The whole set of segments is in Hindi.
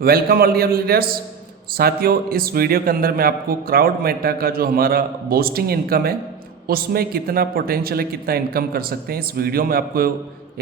Welcome all dear leaders. साथियों, इस वीडियो के अंदर मैं आपको क्राउड मेटा का जो हमारा बूस्टिंग इनकम है उसमें कितना पोटेंशियल है, कितना इनकम कर सकते हैं, इस वीडियो में आपको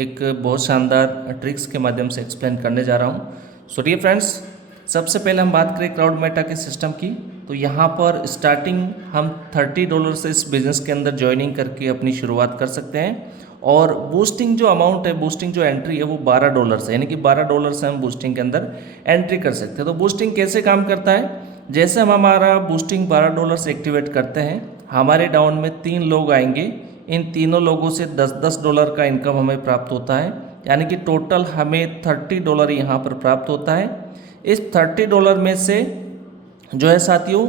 एक बहुत शानदार ट्रिक्स के माध्यम से एक्सप्लेन करने जा रहा हूँ। सो डियर फ्रेंड्स, सबसे पहले हम बात करें क्राउड मेटा के सिस्टम की, तो यहाँ पर स्टार्टिंग हम $30 से इस बिज़नेस के अंदर ज्वाइनिंग करके अपनी शुरुआत कर सकते हैं। और बूस्टिंग जो अमाउंट है, बूस्टिंग जो एंट्री है वो $12 से, यानी कि $12 से हम बूस्टिंग के अंदर एंट्री कर सकते हैं। तो बूस्टिंग कैसे काम करता है, जैसे हम हमारा बूस्टिंग $12 से एक्टिवेट करते हैं, हमारे डाउन में 3 लोग आएंगे, इन तीनों लोगों से $10 का इनकम हमें प्राप्त होता है, यानी कि टोटल हमें $30 यहाँ पर प्राप्त होता है। इस $30 में से जो है साथियों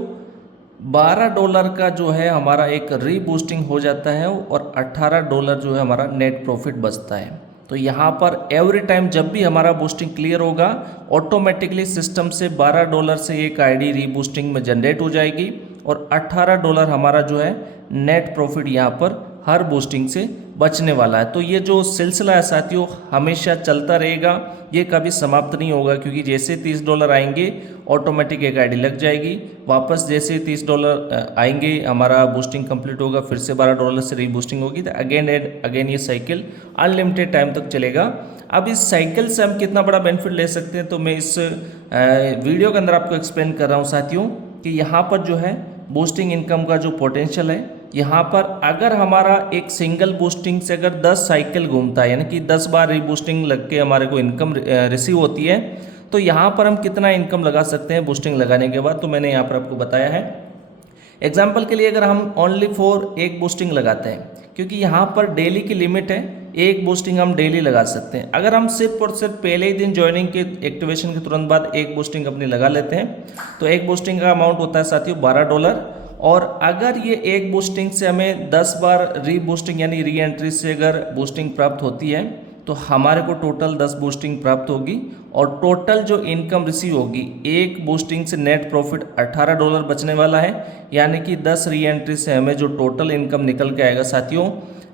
$12 का जो है हमारा एक रीबूस्टिंग हो जाता है और $18 जो है हमारा नेट प्रॉफिट बचता है। तो यहाँ पर एवरी टाइम जब भी हमारा बूस्टिंग क्लियर होगा, ऑटोमेटिकली सिस्टम से $12 से एक आईडी रीबूस्टिंग में जनरेट हो जाएगी और $18 हमारा जो है नेट प्रॉफिट यहाँ पर हर बूस्टिंग से बचने वाला है। तो ये जो सिलसिला है साथियों हमेशा चलता रहेगा, ये कभी समाप्त नहीं होगा, क्योंकि जैसे $30 आएंगे ऑटोमेटिक एक आईडी लग जाएगी, वापस जैसे $30 आएंगे हमारा बूस्टिंग कंप्लीट होगा, फिर से $12 से रीबूस्टिंग होगी, तो अगेन एंड अगेन ये साइकिल अनलिमिटेड टाइम तक चलेगा। अब इस साइकिल से हम कितना बड़ा बेनिफिट ले सकते हैं, तो मैं इस वीडियो के अंदर आपको एक्सप्लेन कर रहा हूँ साथियों कि यहाँ पर जो है बूस्टिंग इनकम का जो पोटेंशियल है, यहाँ पर अगर हमारा एक सिंगल बूस्टिंग से अगर 10 साइकिल घूमता है, यानी कि 10 बार रीबूस्टिंग लग के हमारे को इनकम रिसीव होती है, तो यहाँ पर हम कितना इनकम लगा सकते हैं बूस्टिंग लगाने के बाद, तो मैंने यहाँ पर आपको बताया है। एग्जाम्पल के लिए अगर हम ओनली फॉर एक बूस्टिंग लगाते हैं, क्योंकि यहाँ पर डेली की लिमिट है, एक बूस्टिंग हम डेली लगा सकते हैं। अगर हम सिर्फ और सिर्फ पहले ही दिन ज्वाइनिंग के एक्टिवेशन के तुरंत बाद एक बूस्टिंग अपनी लगा लेते हैं, तो एक बूस्टिंग का अमाउंट होता है साथियों $12। और अगर ये एक बूस्टिंग से हमें 10 बार रीबूस्टिंग यानी री एंट्री से अगर बूस्टिंग प्राप्त होती है, तो हमारे को टोटल 10 बूस्टिंग प्राप्त होगी और टोटल जो इनकम रिसीव होगी एक बूस्टिंग से नेट प्रॉफिट $18 बचने वाला है, यानी कि 10 री एंट्री से हमें जो टोटल इनकम निकल के आएगा साथियों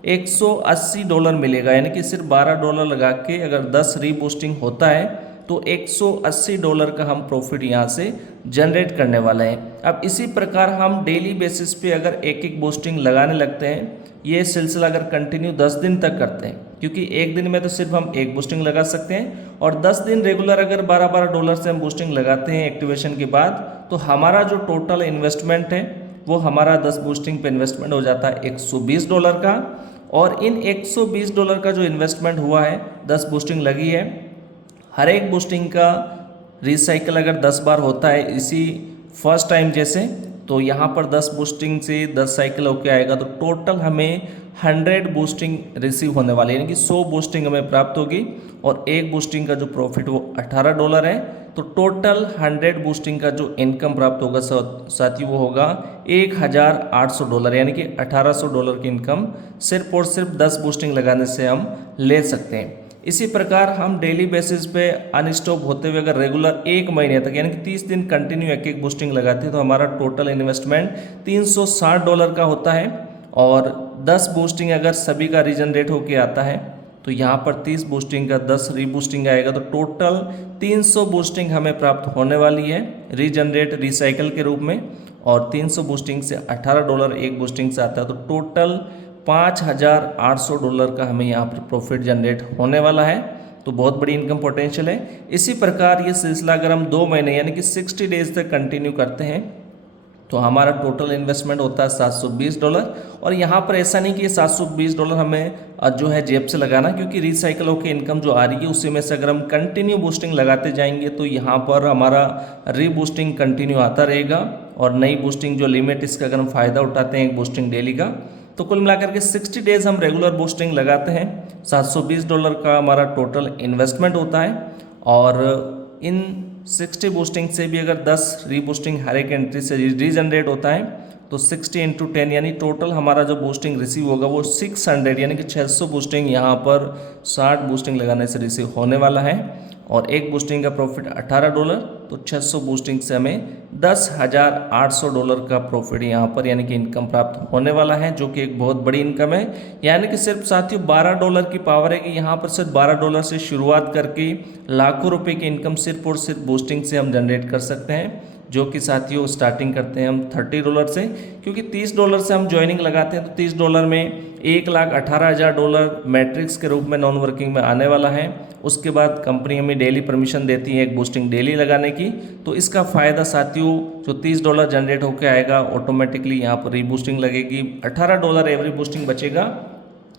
$180 मिलेगा, यानी कि सिर्फ $12 लगा के अगर 10 रीबूस्टिंग होता है तो $180 का हम प्रॉफिट यहाँ से जनरेट करने वाले हैं। अब इसी प्रकार हम डेली बेसिस पे अगर एक एक बूस्टिंग लगाने लगते हैं, ये सिलसिला अगर कंटिन्यू 10 दिन तक करते हैं, क्योंकि एक दिन में तो सिर्फ हम एक बूस्टिंग लगा सकते हैं, और 10 दिन रेगुलर अगर $12 से हम बूस्टिंग लगाते हैं एक्टिवेशन के बाद, तो हमारा जो टोटल इन्वेस्टमेंट है वो हमारा 10 बूस्टिंग पे इन्वेस्टमेंट हो जाता है $120 का। और इन $120 का जो इन्वेस्टमेंट हुआ है, 10 बूस्टिंग लगी है, हर एक बूस्टिंग का रिसाइकल अगर 10 बार होता है इसी फर्स्ट टाइम जैसे, तो यहाँ पर 10 बूस्टिंग से 10 साइकिल होके आएगा, तो टोटल हमें 100 बूस्टिंग रिसीव होने वाली है, यानी कि 100 बूस्टिंग हमें प्राप्त होगी और एक बूस्टिंग का जो प्रॉफिट वो $18 है। तो टोटल 100 बूस्टिंग का जो इनकम प्राप्त होगा साथियों वो होगा $1800, यानी कि $1800 की इनकम सिर्फ और सिर्फ 10 बूस्टिंग लगाने से हम ले सकते हैं। इसी प्रकार हम डेली बेसिस पे अनस्टॉप होते हुए अगर रेगुलर एक महीने तक यानी कि 30 दिन कंटिन्यू एक एक बूस्टिंग लगाते हैं, तो हमारा टोटल इन्वेस्टमेंट $360 का होता है। और 10 बूस्टिंग अगर सभी का रीजनरेट होके आता है, तो यहाँ पर 30 बूस्टिंग का 10 रीबूस्टिंग आएगा, तो टोटल 300 बूस्टिंग हमें प्राप्त होने वाली है रीजनरेट रिसाइकल के रूप में। और 300 बूस्टिंग से $18 एक बूस्टिंग से आता है, तो टोटल $5800 का हमें यहाँ पर प्रॉफिट जनरेट होने वाला है। तो बहुत बड़ी इनकम पोटेंशियल है। इसी प्रकार ये सिलसिला अगर हम 2 महीने यानी कि 60 डेज तक कंटिन्यू करते हैं, तो हमारा टोटल इन्वेस्टमेंट होता है $720। और यहाँ पर ऐसा नहीं कि ये $720 हमें जो है जेब से लगाना, क्योंकि रिसाइकल होकर इनकम जो आ रही है उसी में से अगर हम कंटिन्यू बूस्टिंग लगाते जाएंगे, तो यहाँ पर हमारा रीबूस्टिंग कंटिन्यू आता रहेगा और नई बूस्टिंग जो लिमिट इसका अगर हम फ़ायदा उठाते हैं एक बूस्टिंग डेली का, तो कुल मिलाकर के 60 डेज हम रेगुलर बूस्टिंग लगाते हैं, $720 का हमारा टोटल इन्वेस्टमेंट होता है। और इन 60 बूस्टिंग से भी अगर 10 रीबूस्टिंग हर एक एंट्री से रीजनरेट होता है, तो 60 × 10 यानी टोटल हमारा जो बूस्टिंग रिसीव होगा वो 600 यानी कि 600 बूस्टिंग यहाँ पर 60 बूस्टिंग लगाने से रिसीव होने वाला है। और एक बूस्टिंग का प्रॉफिट $18, तो 600 बूस्टिंग से हमें $10,800 का प्रॉफिट यहाँ पर यानी कि इनकम प्राप्त होने वाला है, जो कि एक बहुत बड़ी इनकम है। यानी कि सिर्फ साथियों $12 की पावर है कि यहाँ पर सिर्फ $12 से शुरुआत करके लाखों रुपए की इनकम सिर्फ और सिर्फ बूस्टिंग से हम जनरेट कर सकते हैं, जो कि साथियों स्टार्टिंग करते हैं हम $30 से, क्योंकि $30 से हम ज्वाइनिंग लगाते हैं तो $30 में $1,18,000 मैट्रिक्स के रूप में नॉन वर्किंग में आने वाला है। उसके बाद कंपनी हमें डेली परमिशन देती है एक बूस्टिंग डेली लगाने की, तो इसका फ़ायदा साथियों जो $30 जनरेट होकर आएगा ऑटोमेटिकली यहाँ पर रीबूस्टिंग लगेगी, $18 एवरी बूस्टिंग बचेगा।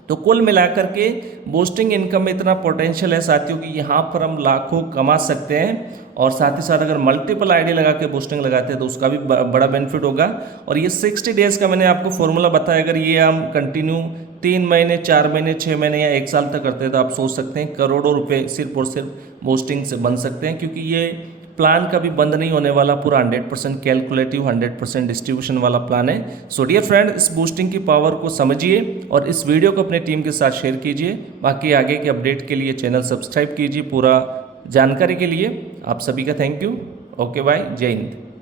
तो कुल मिलाकर के बूस्टिंग इनकम में इतना पोटेंशियल है साथियों कि यहाँ पर हम लाखों कमा सकते हैं, और साथ ही साथ अगर मल्टीपल आईडी लगा के बूस्टिंग लगाते हैं तो उसका भी बड़ा बेनिफिट होगा। और ये 60 डेज़ का मैंने आपको फॉर्मूला बताया, अगर ये हम कंटिन्यू 3 महीने 4 महीने 6 महीने या 1 साल तक करते हैं तो आप सोच सकते हैं करोड़ों रुपए सिर्फ और सिर्फ बूस्टिंग से बन सकते हैं, क्योंकि ये प्लान कभी बंद नहीं होने वाला, पूरा 100% कैलकुलेटिव 100% डिस्ट्रीब्यूशन वाला प्लान है। सो डियर फ्रेंड, इस बूस्टिंग की पावर को समझिए और इस वीडियो को अपनी टीम के साथ शेयर कीजिए। बाकी आगे के अपडेट के लिए चैनल सब्सक्राइब कीजिए। पूरा जानकारी के लिए आप सभी का थैंक यू। ओके बाय, जय हिंद।